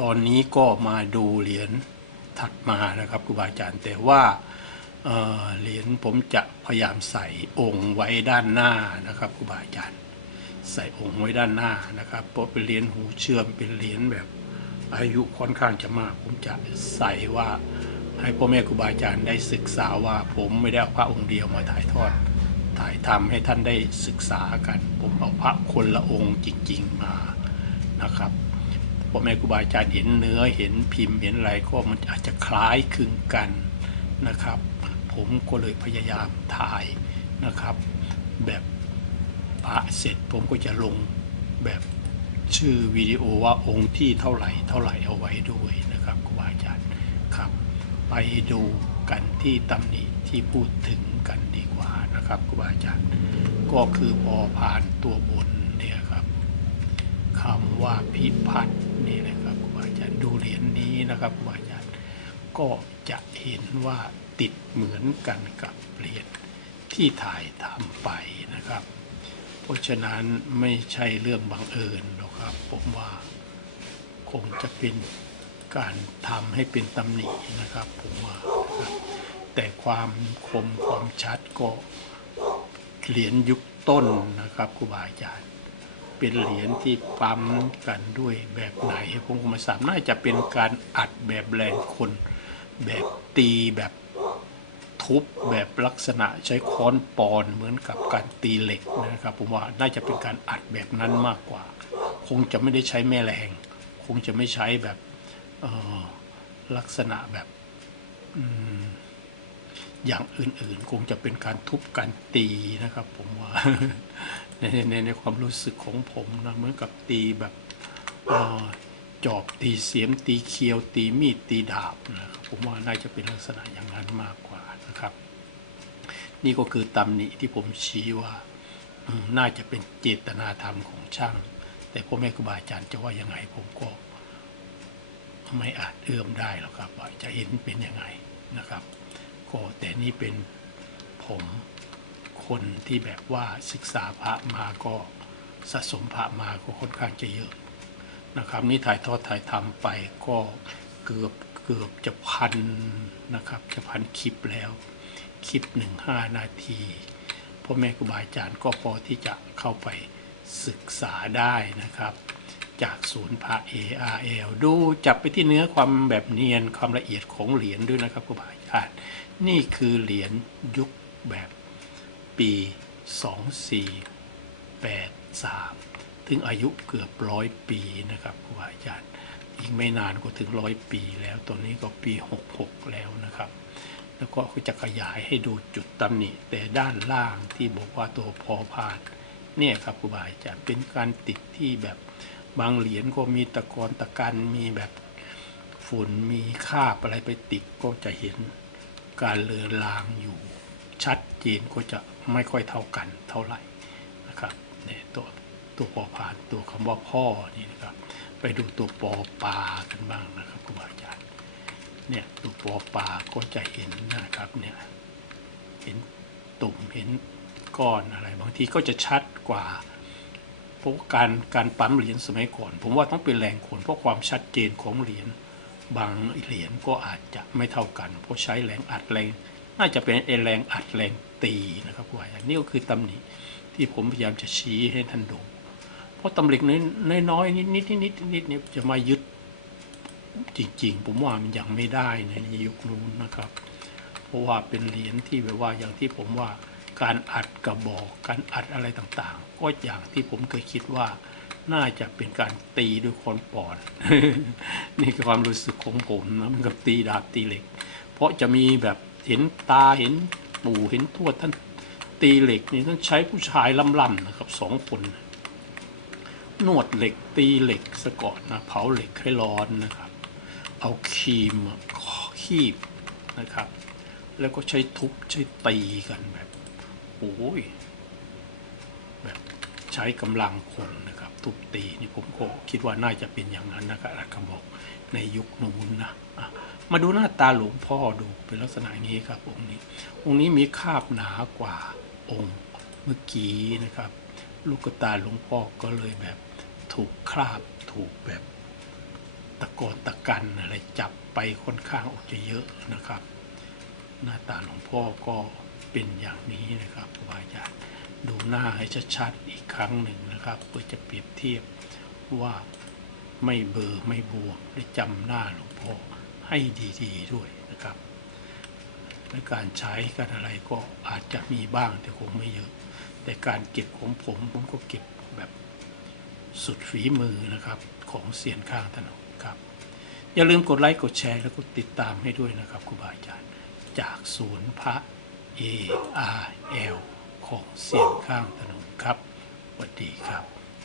ตอนนี้ก็มาดูเหรียญถัดมานะครับครูบาอาจารย์ แต่ว่าเหรียญผมจะพยายามใส่องค์ไว้ด้านหน้านะครับครูบาอาจารย์ ใส่องค์ไว้ด้านหน้านะครับ เพราะเป็นเหรียญหูเชื่อมเป็นเหรียญแบบอายุค่อนข้างจะมาก ผมจะใส่ว่าให้พ่อแม่ครูบาอาจารย์ได้ศึกษาว่าผมไม่ได้เอาพระองค์เดียวมาถ่ายทอด ถ่ายทำให้ท่านได้ศึกษากัน ผมเอาพระคนละองค์จริงๆมานะครับ พ่อแม่ครูบาอาจารย์เห็นเนื้อเห็นพิมพ์เห็นอะไรก็มันอาจจะคล้ายคลึงกันนะครับ ผมก็เลยพยายามถ่ายนะครับ แบบพระเสร็จผมก็จะลงแบบชื่อวิดีโอว่าองค์ที่เท่าไหร่เท่าไหร่เอาไว้ด้วยนะครับครูบาอาจารย์ครับ ไปดูกันที่ตำหนิที่พูดถึงกันดีกว่านะครับครูบาอาจารย์ ก็คือพอผ่านตัวบนเนี่ยครับคำว่าพิพัฒน์ นี่นะครับครูบาอาจารย์ดูเหรียญนี้นะครับครูบาอาจารย์ก็จะเห็นว่าติดเหมือนกันกับเหรียญที่ถ่ายทำไปนะครับ เพราะฉะนั้นไม่ใช่เรื่องบังเอิญหรอกครับ ผมว่าคงจะเป็นการทำให้เป็นตำหนินะครับ ผมว่านะครับแต่ความคมความชัดก็เหรียญยุคต้นนะครับครูบาอาจารย์ เป็นเหรียญที่ปั๊มกันด้วยแบบไหนผมก็ไมาทราบน่าจะเป็นการอัดแบบแรงคน แบบตีแบบทุบแบบลักษณะใช้ค้อนปอนเหมือนกับการตีเหล็กนะครับ ผมว่าน่าจะเป็นการอัดแบบนั้นมากกว่า คงจะไม่ได้ใช้แม่แรงคงจะไม่ใช้แบบลักษณะแบบอืมอย่างอื่นๆ คงจะเป็นการทุบการตีนะครับ ผมว่า ในในในความรู้สึกของผมนะเหมือนกับตีแบบจอบตีเสียมตีเคียวตีมีดตีดาบนะครับผมว่าน่าจะเป็นลักษณะอย่างนั้นมากกว่านะครับ นี่ก็คือตำหนิที่ผมชี้ว่าน่าจะเป็นเจตนาธรรมของช่าง แต่พ่อแม่ครูบาอาจารย์จะว่ายังไงผมก็ไม่อาจเอื้อมได้หรอกครับว่าจะเห็นเป็นยังไงนะครับก็แต่นี่เป็นผม คนที่แบบว่าศึกษาพระมาก็สะสมพระมาก็ค่อนข้างจะเยอะนะครับ นี่ถ่ายทอดถ่ายทำไปก็เกือบเกือบจะพันนะครับจะพันคลิปแล้ว คลิปหนึ่งห้านาทีพ่อแม่ครูบาอาจารย์ก็พอที่จะเข้าไปศึกษาได้นะครับ จากศูนย์พระ ARL ดูจับไปที่เนื้อความแบบเนียนความละเอียดของเหรียญด้วยนะครับครูบาอาจารย์นี่คือเหรียญยุคแบบ ปี 2483 ถึงอายุเกือบร้อยปีนะครับครูบาอาจารย์อีกไม่นานก็ถึงร้อยปีแล้วตอนนี้ก็ปี 66 แล้วนะครับ แล้วก็จะขยายให้ดูจุดตำหนิ แต่ด้านล่างที่บอกว่าตัวพอพานเนี่ยครับครูบาอาจารย์เป็นการติดที่แบบบางเหรียญก็มีตะกอนตะกันมีแบบฝุ่นมีคาบอะไรไปติดก็จะเห็นการเลือนลางอยู่ชัด จีนก็จะไม่ค่อยเท่ากันเท่าไหร่นะครับเนี่ยตัวตัวปอพานตัวคำว่าพ่อนี่นะครับ ไปดูตัวปอปลากันบ้างนะครับครูบาอาจารย์เนี่ยตัวปอปลาก็จะเห็นนะครับเนี่ยเห็นตุ่มเห็นก้อนอะไร บางทีก็จะชัดกว่าเพราะการการปั๊มเหรียญสมัยก่อน ผมว่าต้องเป็นแรงคนเพราะความชัดเจนของเหรียญบางเหรียญก็อาจจะไม่เท่ากัน เพราะใช้แรงอัดแรง น่าจะเป็นไอ้แรงอัดแรงตีนะครับครูบาอาจายนี่ก็คือตำหนิที่ผมพยายามจะชี้ให้ท่านดู เพราะตำหนิน้อยน้อยๆนิดนิดนิดนิดนิดเนี่ยจะมายึดจริงๆ ผมว่ามันยังไม่ได้ในยุคนู้นนะครับ เพราะว่าเป็นเหรียญที่แบบว่าอย่างที่ผมว่าการอัดกระบอกการอัดอะไรต่างๆ ก็อย่างที่ผมเคยคิดว่าน่าจะเป็นการตีด้วยคอนปอนนี่คือความรู้สึกของผมนะมันกับตีดาบตีเหล็ก เพราะจะมีแบบ เห็นตาเห็นปู่เห็นทวดท่านตีเหล็กนี่ท่านใช้ผู้ชายล่ำๆนะครับสองคนนวดเหล็กตีเหล็กซะก่อนนะเผาเหล็กให้ร้อนนะครับ เอาครีมคีบนะครับ แล้วก็ใช้ทุบใช้ตีกันแบบโอ้ย ช้กำลังคนนะครับทุบตีนี่ผมก็คิดว่าน่าจะเป็นอย่างนั้นนะครับอาจารย์บอกในยุคนู้นนะมาดูหน้าตาหลวงพ่อดูเป็นลักษณะงนี้ครับองค์นี้ องค์นี้มีคาบหนากว่าองค์เมื่อกี้นะครับ ลูกตาหลวงพ่อก็เลยแบบถูกคราบถูกแบบตะโกนตะกันอะไรจับไปค่อนข้างออกจะเยอะนะครับ หน้าตาหลวงพ่อก็เป็นอย่างนี้นะครับครูบาอาจารย์ ดูหน้าให้ชัดๆอีกครั้งหนึ่งนะครับเพื่อจะเปรียบเทียบว่าไม่เบอร์ไม่บวมและจำหน้าหลวงพ่อให้ดีๆด้วยนะครับและการใช้การอะไรก็อาจจะมีบ้างแต่คงไม่เยอะ แต่การเก็บของผมผมก็เก็บแบบสุดฝีมือนะครับของเสียนข้างถนนครับ อย่าลืมกดไลค์กดแชร์แล้วก็ติดตามให้ด้วยนะครับครูบาอาจารย์จากศูนย์พระ A R L ของเสียงข้างถนนครับสวัสดีครับ